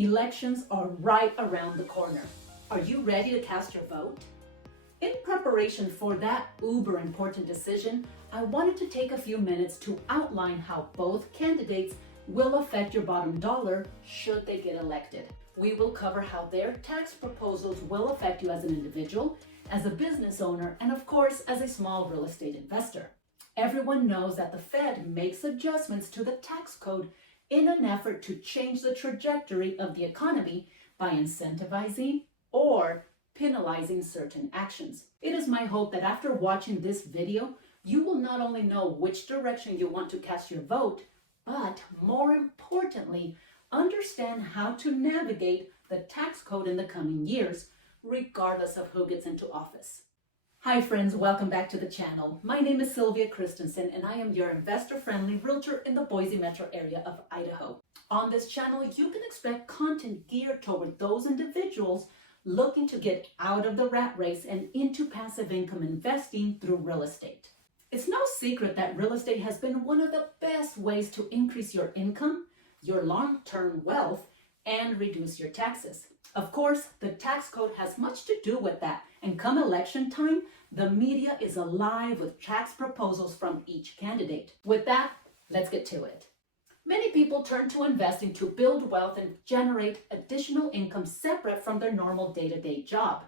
Elections are right around the corner. Are you ready to cast your vote? In preparation for that uber important decision, I wanted to take a few minutes to outline how both candidates will affect your bottom dollar should they get elected. We will cover how their tax proposals will affect you as an individual, as a business owner, and of course, as a small real estate investor. Everyone knows that the Fed makes adjustments to the tax code in an effort to change the trajectory of the economy by incentivizing or penalizing certain actions. It is my hope that after watching this video, you will not only know which direction you want to cast your vote, but more importantly, understand how to navigate the tax code in the coming years, regardless of who gets into office. Hi friends, welcome back to the channel. My name is Sylvia Christensen and I am your investor-friendly realtor in the Boise metro area of Idaho. On this channel, you can expect content geared toward those individuals looking to get out of the rat race and into passive income investing through real estate. It's no secret that real estate has been one of the best ways to increase your income, your long-term wealth, and reduce your taxes. Of course, the tax code has much to do with that, and come election time, the media is alive with tax proposals from each candidate. With that, let's get to it. Many people turn to investing to build wealth and generate additional income separate from their normal day-to-day job.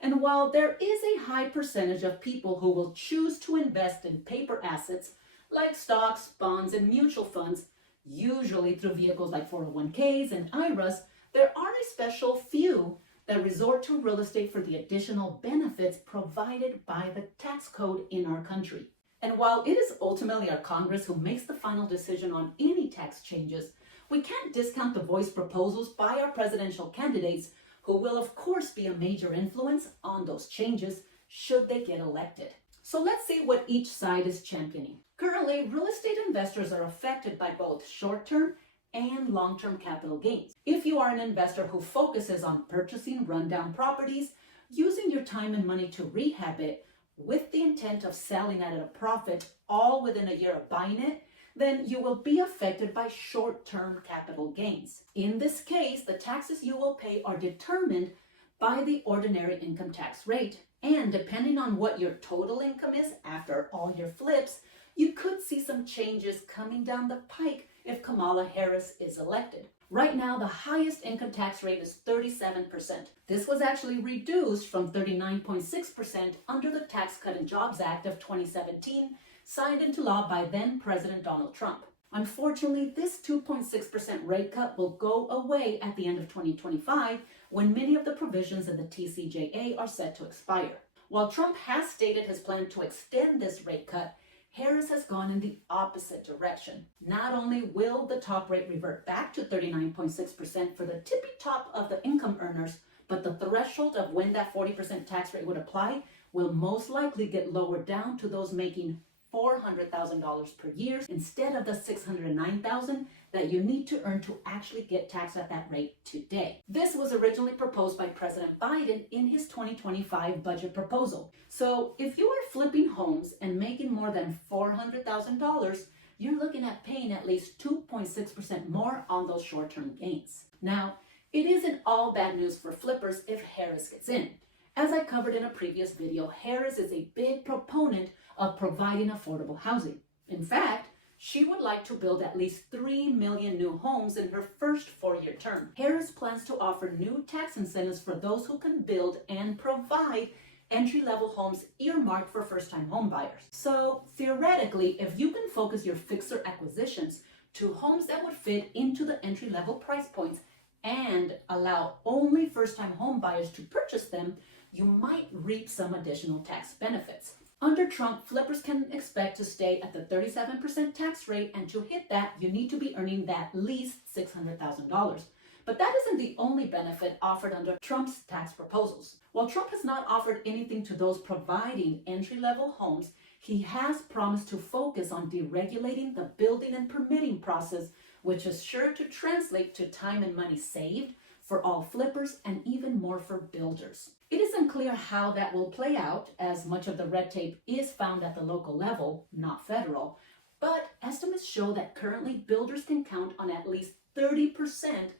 And while there is a high percentage of people who will choose to invest in paper assets like stocks, bonds, and mutual funds, usually through vehicles like 401ks and IRAs, there are a special few that resort to real estate for the additional benefits provided by the tax code in our country. And while it is ultimately our Congress who makes the final decision on any tax changes, we can't discount the voiced proposals by our presidential candidates, who will of course be a major influence on those changes should they get elected. So let's see what each side is championing. Currently, real estate investors are affected by both short-term and long-term capital gains. If you are an investor who focuses on purchasing rundown properties, using your time and money to rehab it with the intent of selling at a profit all within a year of buying it, then you will be affected by short-term capital gains. In this case, the taxes you will pay are determined by the ordinary income tax rate, and depending on what your total income is after all your flips, you could see some changes coming down the pike if Kamala Harris is elected. Right now, the highest income tax rate is 37%. This was actually reduced from 39.6% under the Tax Cut and Jobs Act of 2017, signed into law by then President Donald Trump. Unfortunately, this 2.6% rate cut will go away at the end of 2025 when many of the provisions in the TCJA are set to expire. While Trump has stated his plan to extend this rate cut, Harris has gone in the opposite direction. Not only will the top rate revert back to 39.6% for the tippy top of the income earners, but the threshold of when that 40% tax rate would apply will most likely get lowered down to those making $400,000 per year instead of the $609,000 that you need to earn to actually get taxed at that rate today. This was originally proposed by President Biden in his 2025 budget proposal. So if you are flipping homes and making more than $400,000, you're looking at paying at least 2.6% more on those short-term gains. Now, it isn't all bad news for flippers if Harris gets in. As I covered in a previous video, Harris is a big proponent of providing affordable housing. In fact, she would like to build at least 3 million new homes in her first 4-year term. Harris plans to offer new tax incentives for those who can build and provide entry-level homes earmarked for first-time home buyers. So theoretically, if you can focus your fixer acquisitions to homes that would fit into the entry-level price points and allow only first-time home buyers to purchase them, you might reap some additional tax benefits. Under Trump, flippers can expect to stay at the 37% tax rate, and to hit that, you need to be earning at least $600,000. But that isn't the only benefit offered under Trump's tax proposals. While Trump has not offered anything to those providing entry-level homes, he has promised to focus on deregulating the building and permitting process, which is sure to translate to time and money saved for all flippers and even more for builders. It is unclear how that will play out, as much of the red tape is found at the local level, not federal, but estimates show that currently builders can count on at least 30%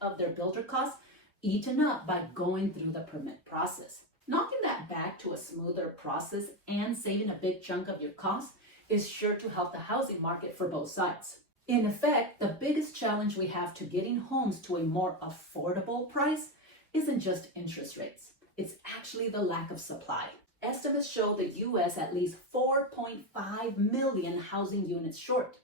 of their builder costs eaten up by going through the permit process. Knocking that back to a smoother process and saving a big chunk of your costs is sure to help the housing market for both sides. In effect, the biggest challenge we have to getting homes to a more affordable price isn't just interest rates. It's actually the lack of supply. Estimates show the U.S. at least 4.5 million housing units short.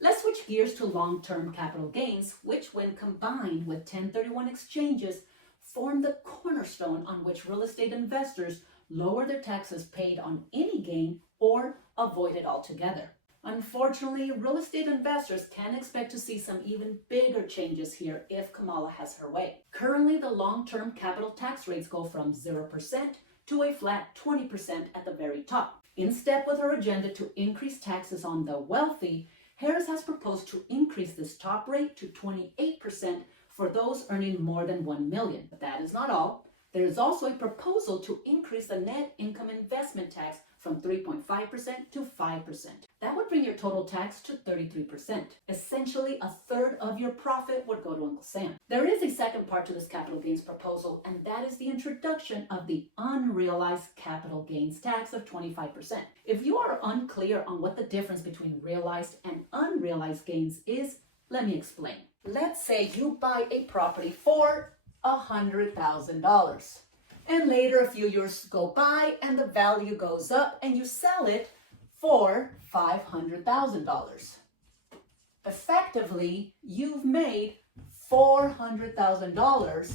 Let's switch gears to long-term capital gains, which when combined with 1031 exchanges, form the cornerstone on which real estate investors lower their taxes paid on any gain or avoid it altogether. Unfortunately, real estate investors can expect to see some even bigger changes here if Kamala has her way. Currently, the long-term capital tax rates go from 0% to a flat 20% at the very top. In step with her agenda to increase taxes on the wealthy, Harris has proposed to increase this top rate to 28% for those earning more than $1 million. But that is not all. There is also a proposal to increase the net income investment tax from 3.5% to 5%. That would bring your total tax to 33%. Essentially, a third of your profit would go to Uncle Sam. There is a second part to this capital gains proposal, and that is the introduction of the unrealized capital gains tax of 25%. If you are unclear on what the difference between realized and unrealized gains is, let me explain. Let's say you buy a property for $100,000. And later a few years go by and the value goes up and you sell it for $500,000. Effectively, you've made $400,000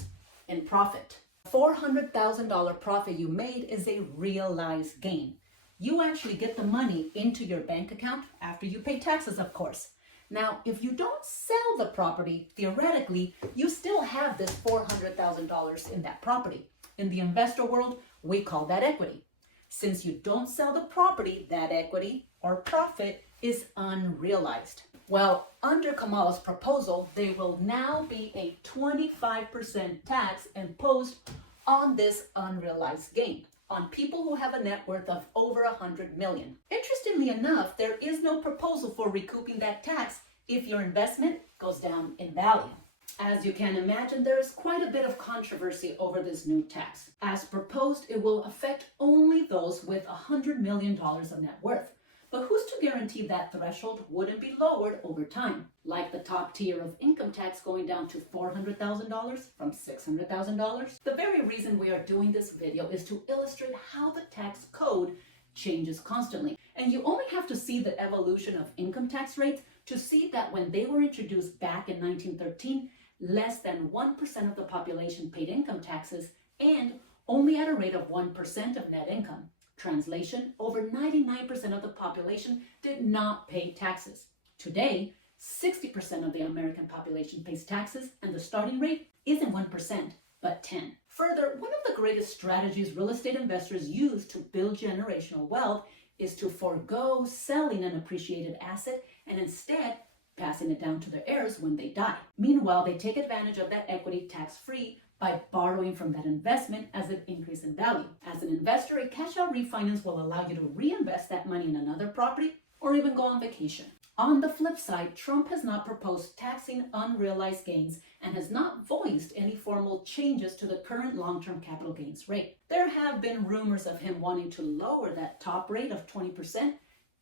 in profit. $400,000 profit you made is a realized gain. You actually get the money into your bank account after you pay taxes, of course. Now, if you don't sell the property, theoretically, you still have this $400,000 in that property. In the investor world, we call that equity. Since you don't sell the property, that equity or profit is unrealized. Well, under Kamala's proposal, there will now be a 25% tax imposed on this unrealized gain on people who have a net worth of over $100 million. Interestingly enough, there is no proposal for recouping that tax if your investment goes down in value. As you can imagine, there is quite a bit of controversy over this new tax. As proposed, it will affect only those with $100 million of net worth. But who's to guarantee that threshold wouldn't be lowered over time? Like the top tier of income tax going down to $400,000 from $600,000? The very reason we are doing this video is to illustrate how the tax code changes constantly. And you only have to see the evolution of income tax rates to see that when they were introduced back in 1913, less than 1% of the population paid income taxes and only at a rate of 1% of net income. Translation, over 99% of the population did not pay taxes. Today, 60% of the American population pays taxes, and the starting rate isn't 1%, but 10%. Further, one of the greatest strategies real estate investors use to build generational wealth is to forego selling an appreciated asset and instead passing it down to their heirs when they die. Meanwhile, they take advantage of that equity tax-free by borrowing from that investment as it increases in value. As an investor, a cash-out refinance will allow you to reinvest that money in another property or even go on vacation. On the flip side, Trump has not proposed taxing unrealized gains and has not voiced any formal changes to the current long-term capital gains rate. There have been rumors of him wanting to lower that top rate of 20%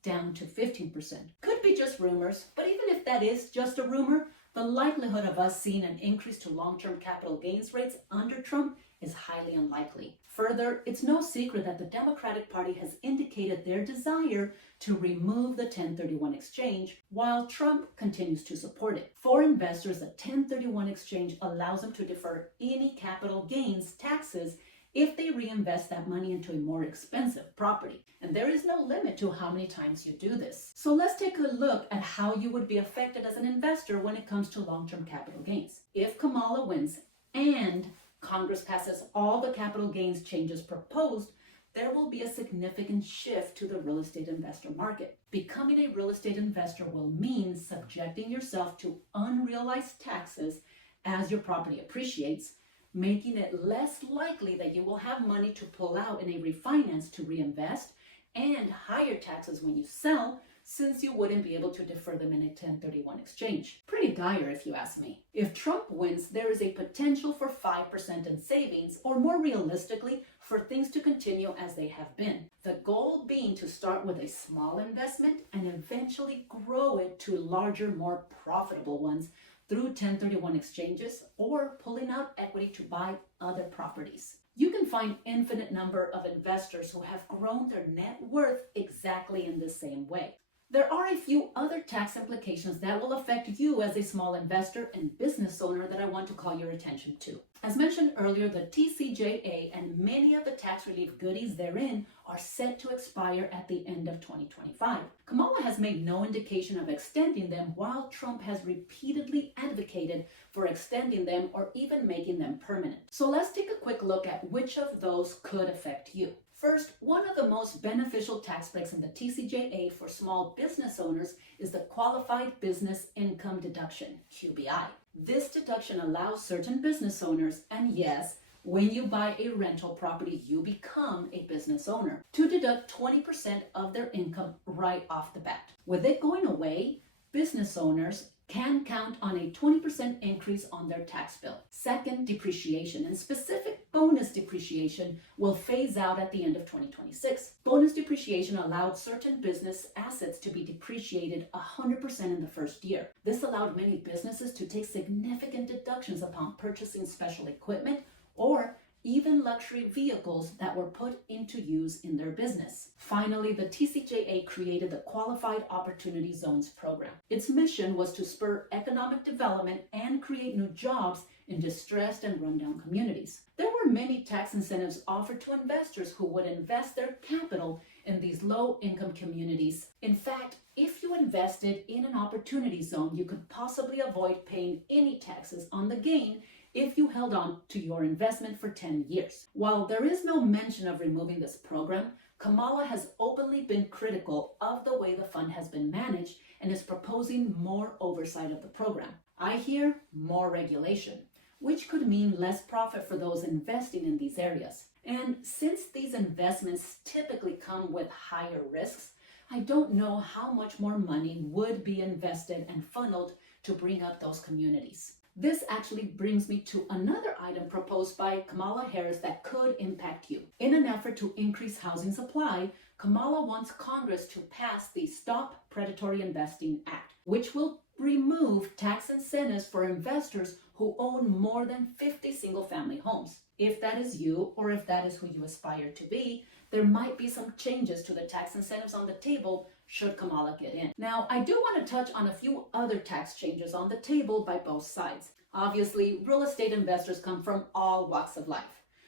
down to 15%. Could be just rumors, but even if that is just a rumor, the likelihood of us seeing an increase to long-term capital gains rates under Trump is highly unlikely. Further, it's no secret that the Democratic Party has indicated their desire to remove the 1031 exchange, while Trump continues to support it. For investors, a 1031 exchange allows them to defer any capital gains taxes if they reinvest that money into a more expensive property. And there is no limit to how many times you do this. So let's take a look at how you would be affected as an investor when it comes to long-term capital gains. If Kamala wins and Congress passes all the capital gains changes proposed, there will be a significant shift to the real estate investor market. Becoming a real estate investor will mean subjecting yourself to unrealized taxes as your property appreciates, making it less likely that you will have money to pull out in a refinance to reinvest, and higher taxes when you sell since you wouldn't be able to defer them in a 1031 exchange. Pretty dire if you ask me. If Trump wins, there is a potential for 5% in savings, or more realistically, for things to continue as they have been. The goal being to start with a small investment and eventually grow it to larger, more profitable ones through 1031 exchanges or pulling out equity to buy other properties. You can find infinite number of investors who have grown their net worth exactly in the same way. There are a few other tax implications that will affect you as a small investor and business owner that I want to call your attention to. As mentioned earlier, the TCJA and many of the tax relief goodies therein are set to expire at the end of 2025. Kamala has made no indication of extending them, while Trump has repeatedly advocated for extending them or even making them permanent. So let's take a quick look at which of those could affect you. First, one of the most beneficial tax breaks in the TCJA for small business owners is the Qualified Business Income Deduction, QBI. This deduction allows certain business owners, and yes, when you buy a rental property, you become a business owner, to deduct 20% of their income right off the bat. With it going away, business owners can count on a 20% increase on their tax bill. Second, depreciation, and specific bonus depreciation will phase out at the end of 2026. Bonus depreciation allowed certain business assets to be depreciated 100% in the first year. This allowed many businesses to take significant deductions upon purchasing special equipment or even luxury vehicles that were put into use in their business. Finally, the TCJA created the Qualified Opportunity Zones program. Its mission was to spur economic development and create new jobs in distressed and rundown communities. There were many tax incentives offered to investors who would invest their capital in these low-income communities. In fact, if you invested in an opportunity zone, you could possibly avoid paying any taxes on the gain if you held on to your investment for 10 years. While there is no mention of removing this program, Kamala has openly been critical of the way the fund has been managed and is proposing more oversight of the program. I hear more regulation, which could mean less profit for those investing in these areas. And since these investments typically come with higher risks, I don't know how much more money would be invested and funneled to bring up those communities. This actually brings me to another item proposed by Kamala Harris that could impact you. In an effort to increase housing supply, Kamala wants Congress to pass the Stop Predatory Investing Act, which will remove tax incentives for investors who own more than 50 single-family homes. If that is you, or if that is who you aspire to be, there might be some changes to the tax incentives on the table should Kamala get in. Now, I do want to touch on a few other tax changes on the table by both sides. Obviously, real estate investors come from all walks of life.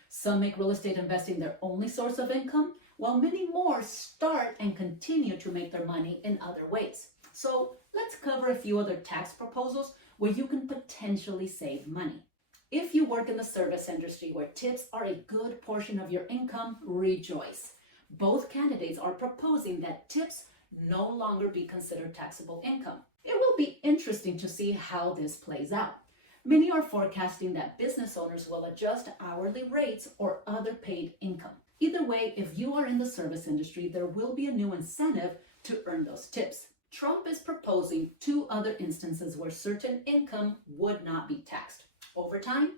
Some make real estate investing their only source of income, while many more start and continue to make their money in other ways. So let's cover a few other tax proposals where you can potentially save money. If you work in the service industry where tips are a good portion of your income, rejoice. Both candidates are proposing that tips no longer be considered taxable income. It will be interesting to see how this plays out. Many are forecasting that business owners will adjust hourly rates or other paid income. Either way, if you are in the service industry, there will be a new incentive to earn those tips. Trump is proposing two other instances where certain income would not be taxed: overtime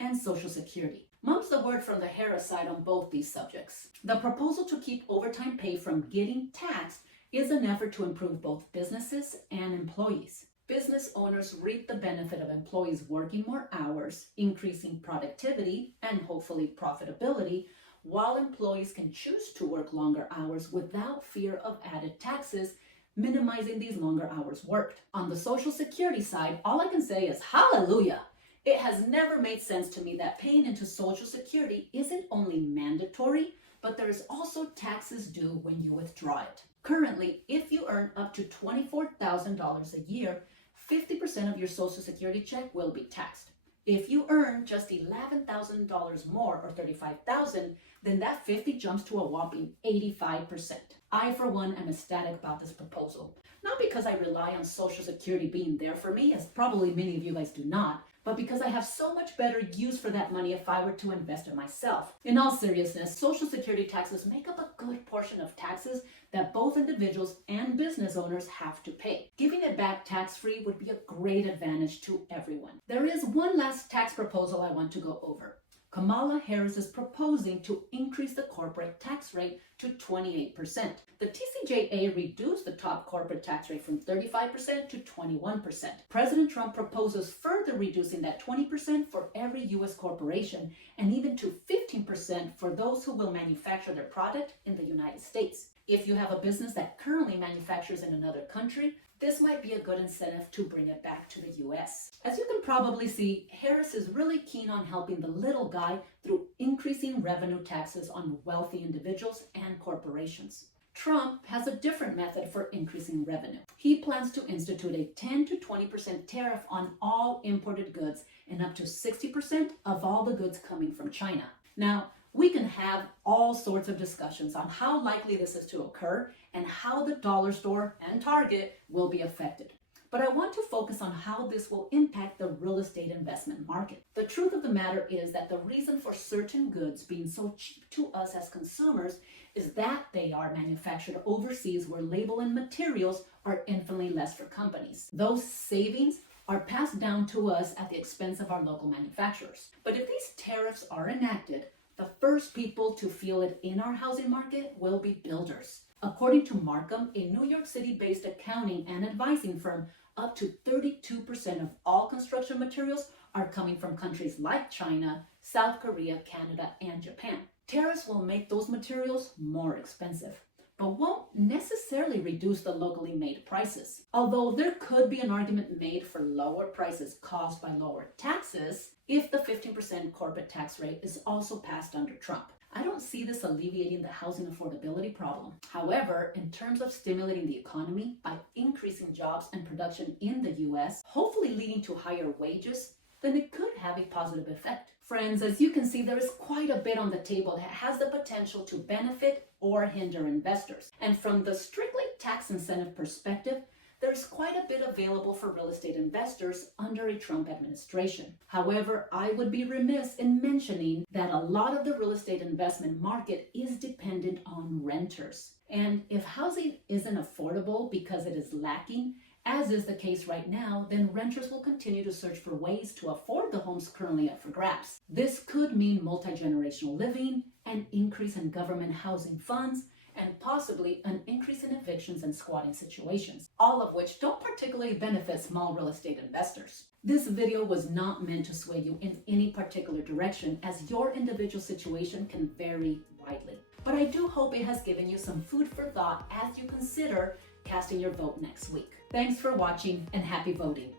and Social Security. Mum's the word from the Harris side on both these subjects. The proposal to keep overtime pay from getting taxed is an effort to improve both businesses and employees. Business owners reap the benefit of employees working more hours, increasing productivity and hopefully profitability, while employees can choose to work longer hours without fear of added taxes, minimizing these longer hours worked. On the Social Security side, all I can say is hallelujah. It has never made sense to me that paying into Social Security isn't only mandatory, but there is also taxes due when you withdraw it. Currently, if you earn up to $24,000 a year, 50% of your Social Security check will be taxed. If you earn just $11,000 more, or $35,000, then that 50 jumps to a whopping 85%. I, for one, am ecstatic about this proposal. Not because I rely on Social Security being there for me, as probably many of you guys do not, but because I have so much better use for that money if I were to invest it myself. In all seriousness, Social Security taxes make up a good portion of taxes that both individuals and business owners have to pay. Giving it back tax-free would be a great advantage to everyone. There is one last tax proposal I want to go over. Kamala Harris is proposing to increase the corporate tax rate to 28%. The TCJA reduced the top corporate tax rate from 35% to 21%. President Trump proposes further reducing that 20% for every U.S. corporation and even to 15% for those who will manufacture their product in the United States. If you have a business that currently manufactures in another country, this might be a good incentive to bring it back to the US. As you can probably see, Harris is really keen on helping the little guy through increasing revenue taxes on wealthy individuals and corporations. Trump has a different method for increasing revenue. He plans to institute a 10 to 20% tariff on all imported goods and up to 60% of all the goods coming from China. Now, we can have all sorts of discussions on how likely this is to occur and how the dollar store and Target will be affected. But I want to focus on how this will impact the real estate investment market. The truth of the matter is that the reason for certain goods being so cheap to us as consumers is that they are manufactured overseas where labor and materials are infinitely less for companies. Those savings are passed down to us at the expense of our local manufacturers. But if these tariffs are enacted, the first people to feel it in our housing market will be builders. According to Markham, a New York City-based accounting and advising firm, up to 32% of all construction materials are coming from countries like China, South Korea, Canada, and Japan. Tariffs will make those materials more expensive, but won't necessarily reduce the locally made prices. Although there could be an argument made for lower prices caused by lower taxes if the 15% corporate tax rate is also passed under Trump. I don't see this alleviating the housing affordability problem. However, in terms of stimulating the economy by increasing jobs and production in the US, hopefully leading to higher wages, then it could have a positive effect. Friends, as you can see, there is quite a bit on the table that has the potential to benefit or hinder investors. And from the strictly tax incentive perspective, there's quite a bit available for real estate investors under a Trump administration. However, I would be remiss in mentioning that a lot of the real estate investment market is dependent on renters. And if housing isn't affordable because it is lacking, as is the case right now, then renters will continue to search for ways to afford the homes currently up for grabs. This could mean multi-generational living, an increase in government housing funds, and possibly an increase in evictions and squatting situations, all of which don't particularly benefit small real estate investors. This video was not meant to sway you in any particular direction, as your individual situation can vary widely. But I do hope it has given you some food for thought as you consider casting your vote next week. Thanks for watching and happy voting.